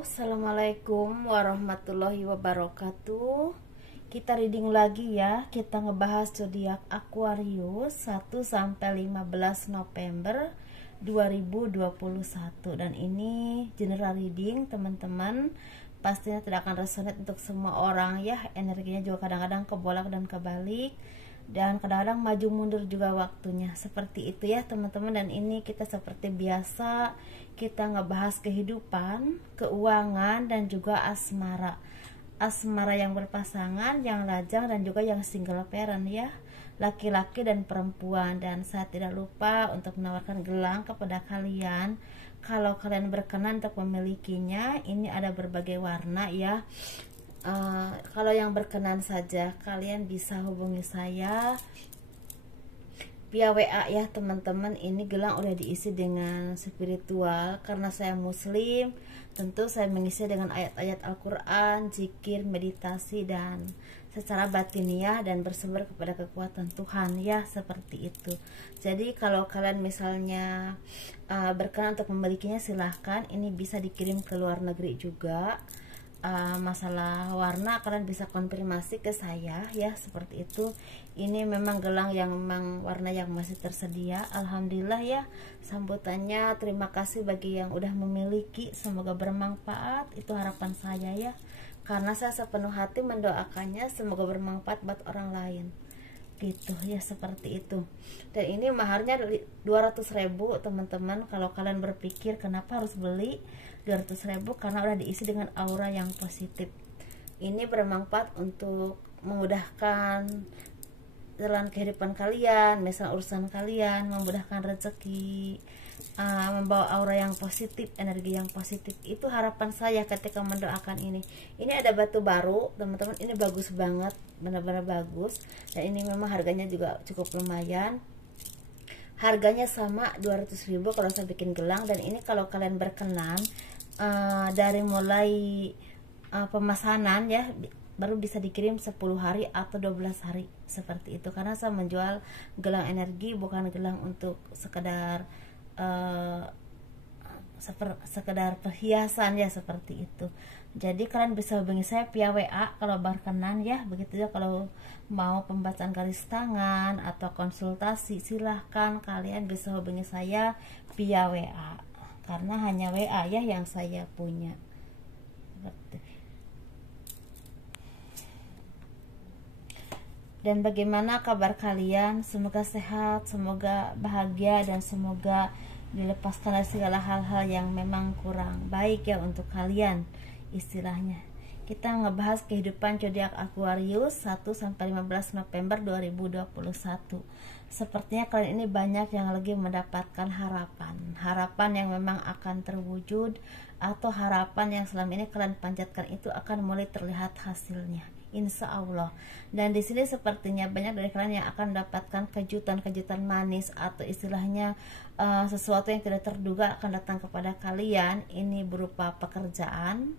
Assalamualaikum warahmatullahi wabarakatuh. Kita reading lagi ya. Kita ngebahas zodiak Aquarius 1 sampai 15 November 2021 dan ini general reading, teman-teman. Pastinya tidak akan resonate untuk semua orang ya. Energinya juga kadang-kadang kebolak dan kebalik. Dan kadang-kadang maju mundur juga waktunya. Seperti itu ya teman-teman. Dan ini kita seperti biasa, kita ngebahas kehidupan, keuangan, dan juga asmara. Asmara yang berpasangan, yang lajang, dan juga yang single parent ya, laki-laki dan perempuan. Dan saya tidak lupa untuk menawarkan gelang kepada kalian. Kalau kalian berkenan untuk memilikinya, ini ada berbagai warna ya. Kalau yang berkenan saja kalian bisa hubungi saya via WA ya teman-teman. Ini gelang udah diisi dengan spiritual karena saya muslim. Tentu saya mengisi dengan ayat-ayat Al-Quran, zikir, meditasi, dan secara batiniah dan bersumber kepada kekuatan Tuhan ya, seperti itu. Jadi kalau kalian misalnya berkenan untuk memilikinya, silahkan. Ini bisa dikirim ke luar negeri juga. Masalah warna kalian bisa konfirmasi ke saya ya, seperti itu. Ini memang gelang yang memang warna yang masih tersedia. Alhamdulillah ya sambutannya. Terima kasih bagi yang udah memiliki, semoga bermanfaat. Itu harapan saya ya, karena saya sepenuh hati mendoakannya semoga bermanfaat buat orang lain gitu ya, seperti itu. Dan ini maharnya 200.000 teman-teman. Kalau kalian berpikir kenapa harus beli 200.000, karena udah diisi dengan aura yang positif. Ini bermanfaat untuk memudahkan jalan kehidupan kalian, misal urusan kalian, memudahkan rezeki, membawa aura yang positif, energi yang positif. Itu harapan saya ketika mendoakan ini. Ini ada batu baru teman-teman, ini bagus banget, benar-benar bagus. Dan ini memang harganya juga cukup lumayan. Harganya sama 200.000 kalau saya bikin gelang. Dan ini kalau kalian berkenan, dari mulai pemesanan ya, baru bisa dikirim 10 hari atau 12 hari seperti itu. Karena saya menjual gelang energi, bukan gelang untuk sekedar sekedar perhiasan ya, seperti itu. Jadi kalian bisa hubungi saya via WA kalau berkenan ya. Begitu juga kalau mau pembacaan garis tangan atau konsultasi, silahkan kalian bisa hubungi saya via WA, karena hanya WA ya yang saya punya. Dan bagaimana kabar kalian? Semoga sehat, semoga bahagia, dan semoga dilepaskan dari segala hal-hal yang memang kurang baik ya untuk kalian. Istilahnya kita ngebahas kehidupan zodiak Aquarius 1 sampai 15 November 2021. Sepertinya kalian ini banyak yang lagi mendapatkan harapan yang memang akan terwujud, atau harapan yang selama ini kalian panjatkan itu akan mulai terlihat hasilnya, insya Allah. Dan di sini sepertinya banyak dari kalian yang akan mendapatkan kejutan-kejutan manis, atau istilahnya sesuatu yang tidak terduga akan datang kepada kalian. Ini berupa pekerjaan,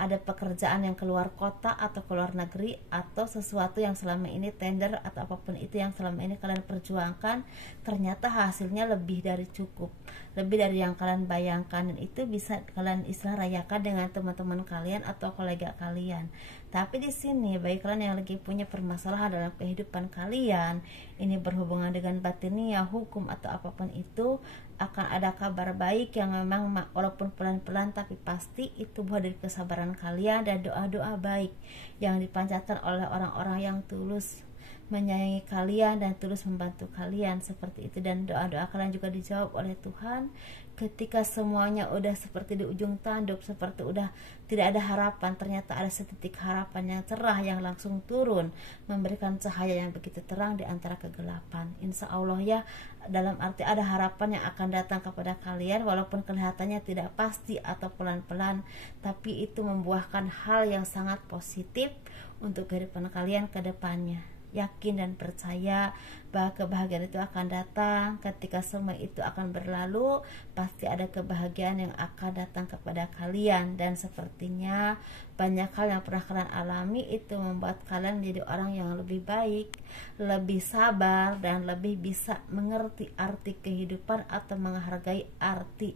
ada pekerjaan yang keluar kota atau keluar negeri, atau sesuatu yang selama ini tender atau apapun itu yang selama ini kalian perjuangkan, ternyata hasilnya lebih dari cukup, lebih dari yang kalian bayangkan. Dan itu bisa kalian istilah rayakan dengan teman-teman kalian atau kolega kalian. Tapi di sini bagi kalian yang lagi punya permasalahan dalam kehidupan kalian, ini berhubungan dengan batiniah, hukum, atau apapun itu, akan ada kabar baik yang memang walaupun pelan-pelan tapi pasti itu buah dari kesabaran kalian dan doa-doa baik yang dipanjatkan oleh orang-orang yang tulus menyayangi kalian dan tulus membantu kalian, seperti itu. Dan doa-doa kalian juga dijawab oleh Tuhan. Ketika semuanya udah seperti di ujung tanduk, seperti udah tidak ada harapan, ternyata ada setitik harapan yang cerah yang langsung turun, memberikan cahaya yang begitu terang di antara kegelapan. Insya Allah ya, dalam arti ada harapan yang akan datang kepada kalian, walaupun kelihatannya tidak pasti atau pelan-pelan, tapi itu membuahkan hal yang sangat positif untuk kehidupan kalian ke depannya. Yakin dan percaya bahwa kebahagiaan itu akan datang. Ketika semua itu akan berlalu, pasti ada kebahagiaan yang akan datang kepada kalian. Dan sepertinya banyak hal yang pernah kalian alami itu membuat kalian menjadi orang yang lebih baik, lebih sabar, dan lebih bisa mengerti arti kehidupan atau menghargai arti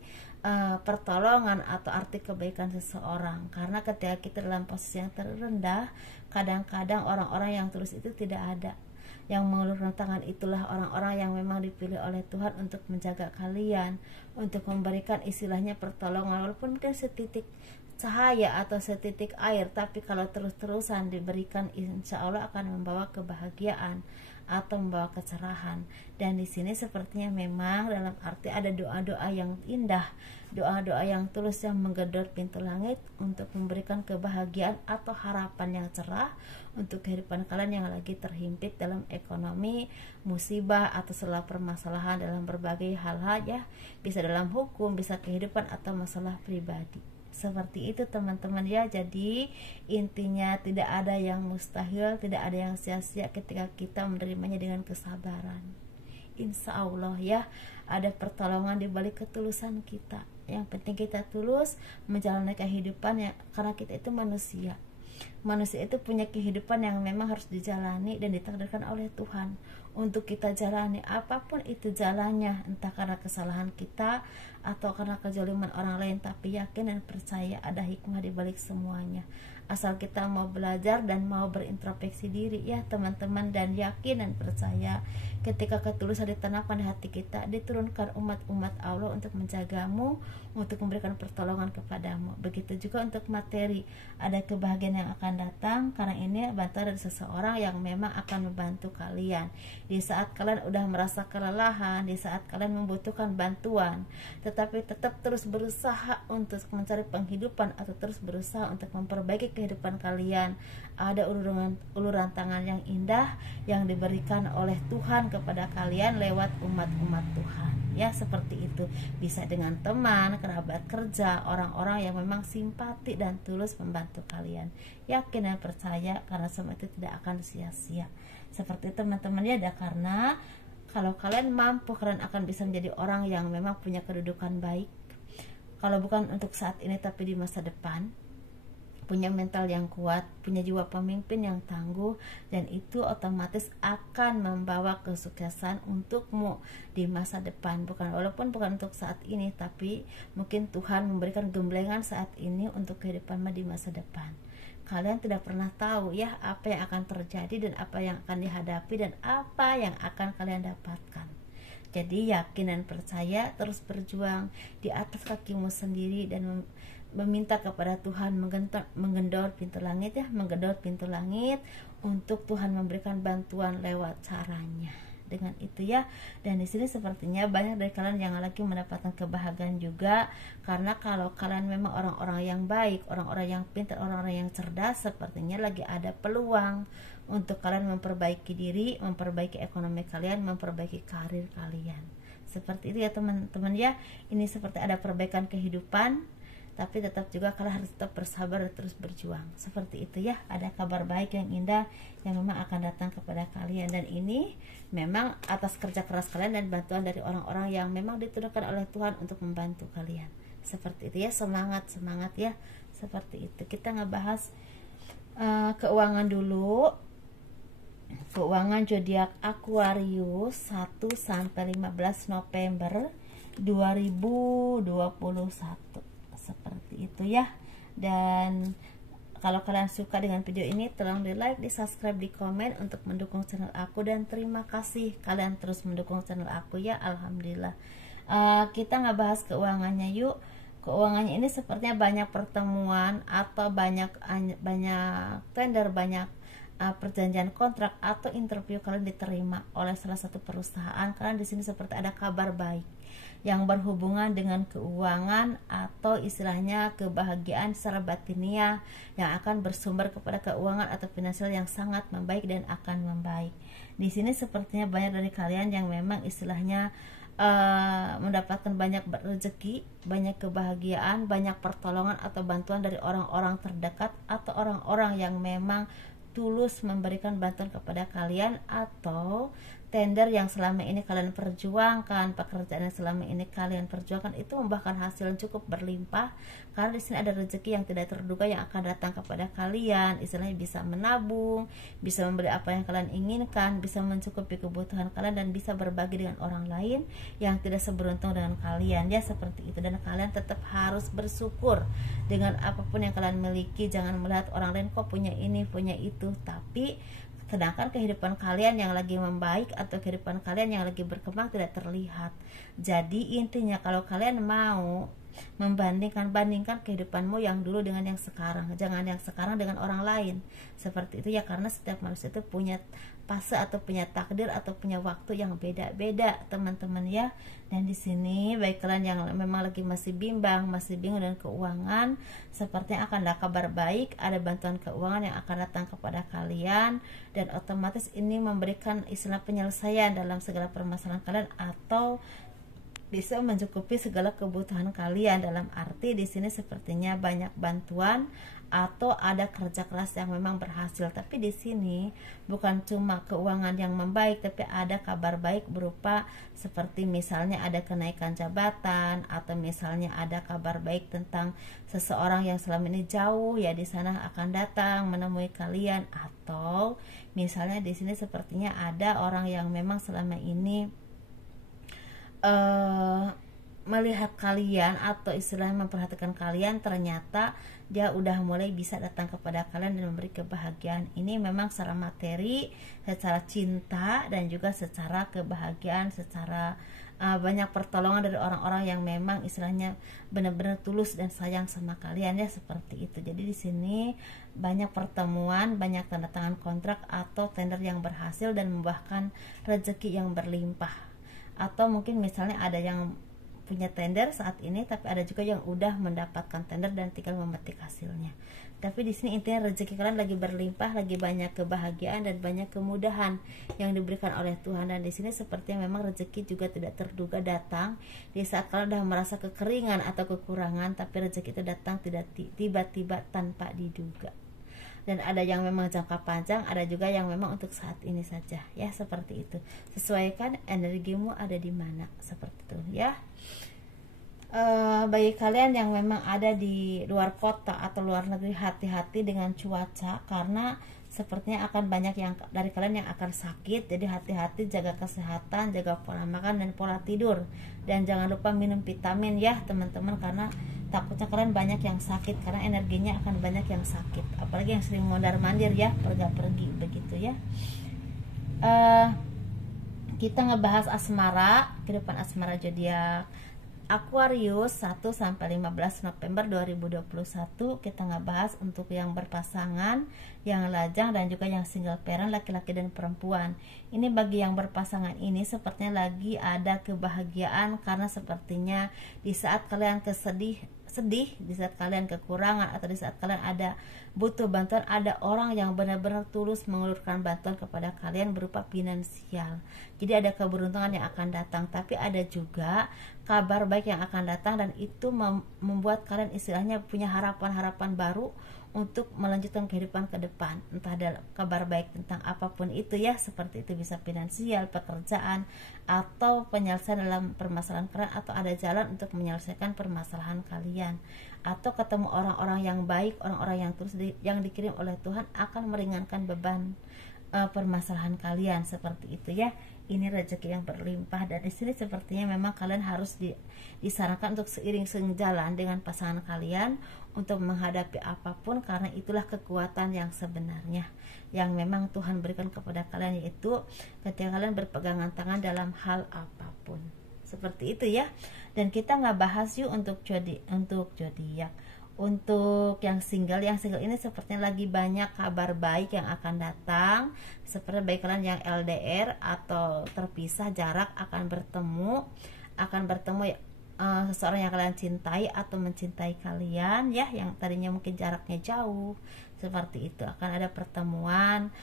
pertolongan atau arti kebaikan seseorang. Karena ketika kita dalam posisi yang terendah, kadang-kadang orang-orang yang tulus itu tidak ada. Yang mengulurkan tangan itulah orang-orang yang memang dipilih oleh Tuhan untuk menjaga kalian, untuk memberikan istilahnya pertolongan, walaupun mungkin setitik cahaya atau setitik air, tapi kalau terus-terusan diberikan, insya Allah akan membawa kebahagiaan atau membawa kecerahan. Dan di sini sepertinya memang dalam arti ada doa-doa yang indah, doa-doa yang tulus yang menggedor pintu langit untuk memberikan kebahagiaan atau harapan yang cerah untuk kehidupan kalian yang lagi terhimpit dalam ekonomi, musibah atau salah permasalahan dalam berbagai hal-hal, ya, bisa dalam hukum, bisa kehidupan atau masalah pribadi. Seperti itu teman-teman ya. Jadi intinya tidak ada yang mustahil, tidak ada yang sia-sia ketika kita menerimanya dengan kesabaran. Insya Allah ya, ada pertolongan di balik ketulusan kita. Yang penting kita tulus menjalani kehidupan ya, karena kita itu manusia. Manusia itu punya kehidupan yang memang harus dijalani dan ditakdirkan oleh Tuhan untuk kita jalani, apapun itu jalannya, entah karena kesalahan kita atau karena kezaliman orang lain, tapi yakin dan percaya ada hikmah di balik semuanya. Asal kita mau belajar dan mau berintrospeksi diri ya teman-teman, dan yakin dan percaya ketika ketulusan ditanamkan di hati kita, diturunkan umat-umat Allah untuk menjagamu, untuk memberikan pertolongan kepadamu. Begitu juga untuk materi, ada kebahagiaan yang akan datang karena ini bantuan dari seseorang yang memang akan membantu kalian di saat kalian udah merasa kelelahan, di saat kalian membutuhkan bantuan, tetapi tetap terus berusaha untuk mencari penghidupan atau terus berusaha untuk memperbaiki kehidupan kalian. Ada uluran tangan yang indah yang diberikan oleh Tuhan kepada kalian lewat umat-umat Tuhan ya, seperti itu. Bisa dengan teman, kerabat kerja, orang-orang yang memang simpati dan tulus membantu kalian. Yakin dan percaya karena semua itu tidak akan sia-sia. Seperti teman-teman ya, karena kalau kalian mampu, kalian akan bisa menjadi orang yang memang punya kedudukan baik, kalau bukan untuk saat ini tapi di masa depan. Punya mental yang kuat, punya jiwa pemimpin yang tangguh, dan itu otomatis akan membawa kesuksesan untukmu di masa depan. Walaupun bukan untuk saat ini, tapi mungkin Tuhan memberikan gemblengan saat ini untuk kehidupanmu di masa depan. Kalian tidak pernah tahu ya apa yang akan terjadi dan apa yang akan dihadapi dan apa yang akan kalian dapatkan. Jadi yakin dan percaya, terus berjuang di atas kakimu sendiri dan meminta kepada Tuhan, menggedor pintu langit ya, menggedor pintu langit untuk Tuhan memberikan bantuan lewat caranya. Dengan itu ya, dan di sini sepertinya banyak dari kalian yang lagi mendapatkan kebahagiaan juga, karena kalau kalian memang orang-orang yang baik, orang-orang yang pintar, orang-orang yang cerdas, sepertinya lagi ada peluang untuk kalian memperbaiki diri, memperbaiki ekonomi kalian, memperbaiki karir kalian. Seperti itu ya teman-teman ya. Ini seperti ada perbaikan kehidupan, tapi tetap juga kalian harus tetap bersabar dan terus berjuang. Seperti itu ya, ada kabar baik yang indah yang memang akan datang kepada kalian, dan ini memang atas kerja keras kalian dan bantuan dari orang-orang yang memang diturunkan oleh Tuhan untuk membantu kalian. Seperti itu ya, semangat ya. Seperti itu. Kita ngebahas keuangan dulu. Keuangan zodiak Aquarius 1 sampai 15 November 2021. Seperti itu ya. Dan kalau kalian suka dengan video ini, tolong di like, di subscribe, di komen untuk mendukung channel aku, dan terima kasih kalian terus mendukung channel aku ya. Alhamdulillah. Kita nggak bahas keuangannya yuk. Keuangannya ini sepertinya banyak pertemuan atau banyak tender, banyak perjanjian kontrak atau interview kalian diterima oleh salah satu perusahaan. Kalian di sini seperti ada kabar baik yang berhubungan dengan keuangan atau istilahnya kebahagiaan secara batiniah yang akan bersumber kepada keuangan atau finansial yang sangat membaik dan akan membaik. Di sini sepertinya banyak dari kalian yang memang istilahnya mendapatkan banyak rezeki, banyak kebahagiaan, banyak pertolongan atau bantuan dari orang-orang terdekat atau orang-orang yang memang tulus memberikan bantuan kepada kalian, atau tender yang selama ini kalian perjuangkan, pekerjaan yang selama ini kalian perjuangkan itu membuahkan hasil yang cukup berlimpah, karena di sini ada rezeki yang tidak terduga yang akan datang kepada kalian. Istilahnya bisa menabung, bisa membeli apa yang kalian inginkan, bisa mencukupi kebutuhan kalian, dan bisa berbagi dengan orang lain yang tidak seberuntung dengan kalian, ya seperti itu. Dan kalian tetap harus bersyukur dengan apapun yang kalian miliki. Jangan melihat orang lain kok punya ini, punya itu, tapi sedangkan kehidupan kalian yang lagi membaik atau kehidupan kalian yang lagi berkembang tidak terlihat. Jadi intinya kalau kalian mau bandingkan kehidupanmu yang dulu dengan yang sekarang, jangan yang sekarang dengan orang lain, seperti itu ya, karena setiap manusia itu punya fase atau punya takdir atau punya waktu yang beda-beda, teman-teman ya. Dan di sini baik kalian yang memang lagi masih bimbang, masih bingung dengan keuangan, sepertinya akan ada kabar baik, ada bantuan keuangan yang akan datang kepada kalian, dan otomatis ini memberikan istilah penyelesaian dalam segala permasalahan kalian, atau bisa mencukupi segala kebutuhan kalian. Dalam arti di sini sepertinya banyak bantuan atau ada kerja keras yang memang berhasil. Tapi di sini bukan cuma keuangan yang membaik, tapi ada kabar baik berupa seperti misalnya ada kenaikan jabatan, atau misalnya ada kabar baik tentang seseorang yang selama ini jauh ya, di sana akan datang menemui kalian. Atau misalnya di sini sepertinya ada orang yang memang selama ini melihat kalian atau istilahnya memperhatikan kalian, ternyata dia udah mulai bisa datang kepada kalian dan memberi kebahagiaan. Ini memang secara materi, secara cinta, dan juga secara kebahagiaan, secara banyak pertolongan dari orang-orang yang memang istilahnya benar-benar tulus dan sayang sama kalian, ya seperti itu. Jadi di sini banyak pertemuan, banyak tanda tangan kontrak atau tender yang berhasil dan membuahkan rezeki yang berlimpah. Atau mungkin misalnya ada yang punya tender saat ini, tapi ada juga yang udah mendapatkan tender dan tinggal memetik hasilnya. Tapi di sini intinya rezeki kalian lagi berlimpah, lagi banyak kebahagiaan dan banyak kemudahan yang diberikan oleh Tuhan. Dan di sini sepertinya memang rezeki juga tidak terduga datang di saat kalian udah merasa kekeringan atau kekurangan, tapi rezeki itu datang tidak tiba-tiba tanpa diduga. Dan ada yang memang jangka panjang, ada juga yang memang untuk saat ini saja, ya seperti itu. Sesuaikan energimu ada di mana, seperti itu ya. Bagi kalian yang memang ada di luar kota atau luar negeri, hati-hati dengan cuaca, karena sepertinya akan banyak yang dari kalian yang akan sakit. Jadi hati-hati, jaga kesehatan, jaga pola makan dan pola tidur, dan jangan lupa minum vitamin ya teman-teman, karena takutnya kalian banyak yang sakit, karena energinya akan banyak yang sakit, apalagi yang sering mondar-mandir ya, pergi begitu ya. Kita ngebahas asmara, kehidupan asmara zodiak Aquarius 1-15 November 2021. Kita ngebahas untuk yang berpasangan, yang lajang, dan juga yang single parent, laki-laki dan perempuan. Ini bagi yang berpasangan ini sepertinya lagi ada kebahagiaan, karena sepertinya di saat kalian sedih, di saat kalian kekurangan, atau di saat kalian ada butuh bantuan, ada orang yang benar-benar tulus mengulurkan bantuan kepada kalian berupa finansial. Jadi ada keberuntungan yang akan datang, tapi ada juga kabar baik yang akan datang, dan itu membuat kalian istilahnya punya harapan-harapan baru untuk melanjutkan kehidupan ke depan. Entah ada kabar baik tentang apapun itu ya, seperti itu, bisa finansial, pekerjaan, atau penyelesaian dalam permasalahan kalian, atau ada jalan untuk menyelesaikan permasalahan kalian, atau ketemu orang-orang yang baik, orang-orang yang tulus yang dikirim oleh Tuhan akan meringankan beban permasalahan kalian, seperti itu ya. Ini rezeki yang berlimpah, dan di sini sepertinya memang kalian harus disarankan untuk seiring sejalan dengan pasangan kalian untuk menghadapi apapun, karena itulah kekuatan yang sebenarnya yang memang Tuhan berikan kepada kalian, yaitu ketika kalian berpegangan tangan dalam hal apapun, seperti itu ya. Dan kita nggak bahas yuk untuk zodiak. Untuk yang single ini sepertinya lagi banyak kabar baik yang akan datang. Seperti bagi kalian yang LDR atau terpisah jarak, akan bertemu ya, seseorang yang kalian cintai atau mencintai kalian ya, yang tadinya mungkin jaraknya jauh, seperti itu. Akan ada pertemuan,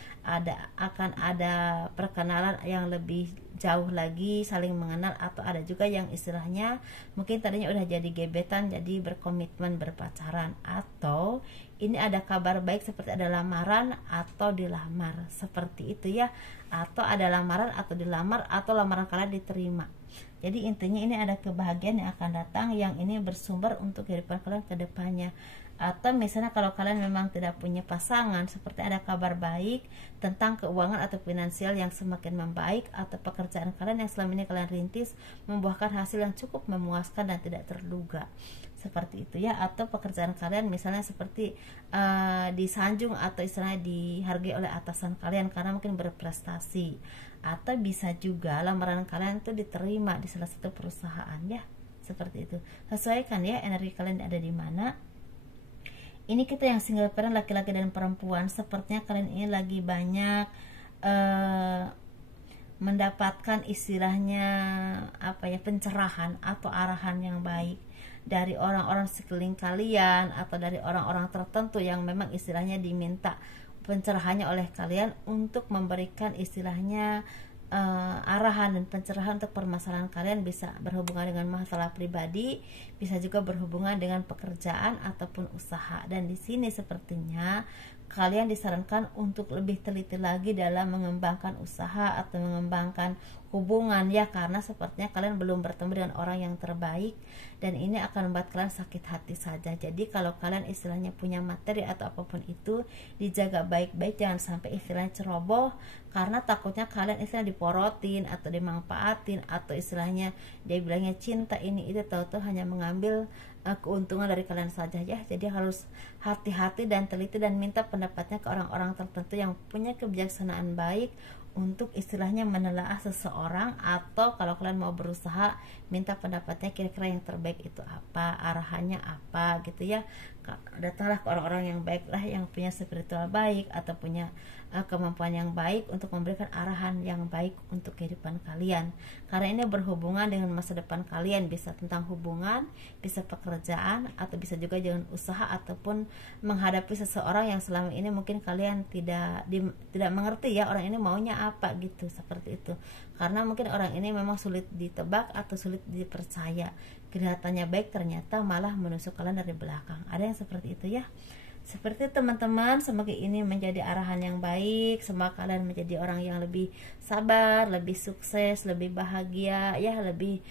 akan ada perkenalan yang lebih jauh lagi, saling mengenal, atau ada juga yang istilahnya mungkin tadinya udah jadi gebetan, jadi berkomitmen berpacaran, atau ini ada kabar baik seperti ada lamaran atau dilamar, seperti itu ya, atau ada lamaran atau dilamar, atau lamaran kalian diterima. Jadi intinya ini ada kebahagiaan yang akan datang, yang ini bersumber untuk kehidupan kalian ke depannya. Atau misalnya kalau kalian memang tidak punya pasangan, seperti ada kabar baik tentang keuangan atau finansial yang semakin membaik, atau pekerjaan kalian yang selama ini kalian rintis membuahkan hasil yang cukup memuaskan dan tidak terduga, seperti itu ya. Atau pekerjaan kalian misalnya seperti disanjung atau istilahnya dihargai oleh atasan kalian karena mungkin berprestasi. Atau bisa juga lamaran kalian tuh diterima di salah satu perusahaan ya, seperti itu. Sesuaikan ya energi kalian ada di mana. Ini kita yang single parent, laki-laki dan perempuan, sepertinya kalian ini lagi banyak mendapatkan istilahnya pencerahan atau arahan yang baik dari orang-orang sekeliling kalian, atau dari orang-orang tertentu yang memang istilahnya diminta pencerahannya oleh kalian untuk memberikan istilahnya arahan dan pencerahan untuk permasalahan kalian. Bisa berhubungan dengan masalah pribadi, bisa juga berhubungan dengan pekerjaan ataupun usaha. Dan di sini sepertinya kalian disarankan untuk lebih teliti lagi dalam mengembangkan usaha atau mengembangkan hubungan ya, karena sepertinya kalian belum bertemu dengan orang yang terbaik, dan ini akan membuat kalian sakit hati saja. Jadi kalau kalian istilahnya punya materi atau apapun itu, dijaga baik-baik, jangan sampai istilahnya ceroboh, karena takutnya kalian istilahnya diporotin atau dimanfaatin, atau istilahnya dia bilangnya cinta ini itu, tahu-tahu hanya mengambil keuntungan dari kalian saja ya. Jadi harus hati-hati dan teliti dan minta pendapatnya ke orang-orang tertentu yang punya kebijaksanaan baik untuk istilahnya menelaah seseorang, atau kalau kalian mau berusaha minta pendapatnya kira-kira yang terbaik itu apa, arahannya apa gitu ya. Datanglah ke orang-orang yang baik lah, yang punya spiritual baik atau punya kemampuan yang baik untuk memberikan arahan yang baik untuk kehidupan kalian, karena ini berhubungan dengan masa depan kalian. Bisa tentang hubungan, bisa pekerjaan, atau bisa juga dengan usaha, ataupun menghadapi seseorang yang selama ini mungkin kalian tidak mengerti ya, orang ini maunya apa gitu, seperti itu. Karena mungkin orang ini memang sulit ditebak atau sulit dipercaya, kelihatannya baik ternyata malah menusuk kalian dari belakang. Ada yang seperti itu ya. Seperti teman-teman, semoga ini menjadi arahan yang baik. Semoga kalian menjadi orang yang lebih sabar, lebih sukses, lebih bahagia ya, lebih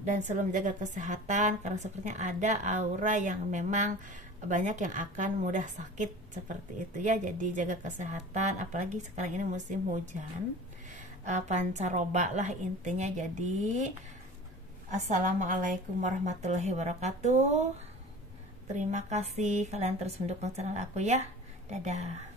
dan selalu menjaga kesehatan, karena sepertinya ada aura yang memang banyak yang akan mudah sakit, seperti itu ya. Jadi jaga kesehatan, apalagi sekarang ini musim hujan, pancaroba lah intinya. Jadi assalamualaikum warahmatullahi wabarakatuh. Terima kasih kalian terus mendukung channel aku ya. Dadah.